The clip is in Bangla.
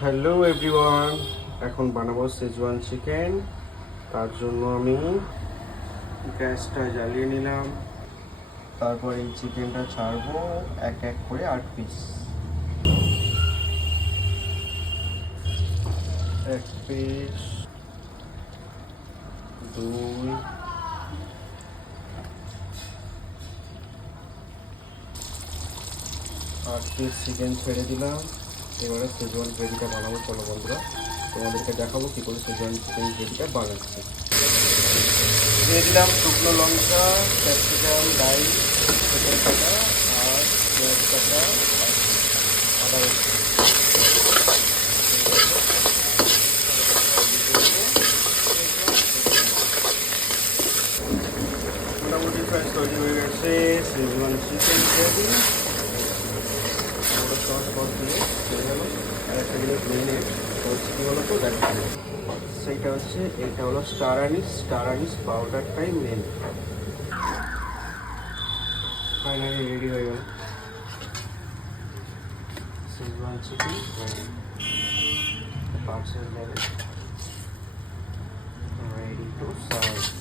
হ্যালো এভরিওয়ান, এখন বানাবো শেজওয়ান চিকেন। তার জন্য আমি গ্যাসটা জ্বালিয়ে নিলাম। তারপর এই চিকেনটা ছাড়বো এক এক করে 8 পিস। এক পিস, 2, 8 পিস চিকেন ছেড়ে দিলাম। এবারে শেজওয়ান গ্রেভিটা বানাবো। চলো বন্ধুরা, তোমাদেরকে দেখাবো কী করে শেজওয়ান চিকেন গ্রেভিটা বানাচ্ছি। দিয়ে দিলাম শুকনো লঙ্কা, ক্যাপসিকাম, রাইস, চিকেন কাটা আর পেঁয়াজ কাটা, আদা রসুন। মোটামুটি প্রায় তৈরি হয়ে গেছে শেজওয়ান চিকেন গ্রেভি। ওটা সস ফস দিয়ে হয়ে গেল। আর একটা জিনিস মেনে হচ্ছে কী বলো তো, দেখা সেইটা হচ্ছে এটা হলো স্টার আনিস পাউডারটাই মেন। ফাইনালি রেডি হয়ে গেল শেজওয়ান চিকেন পার্সেল যাবে, রেডি টু সার্ভ।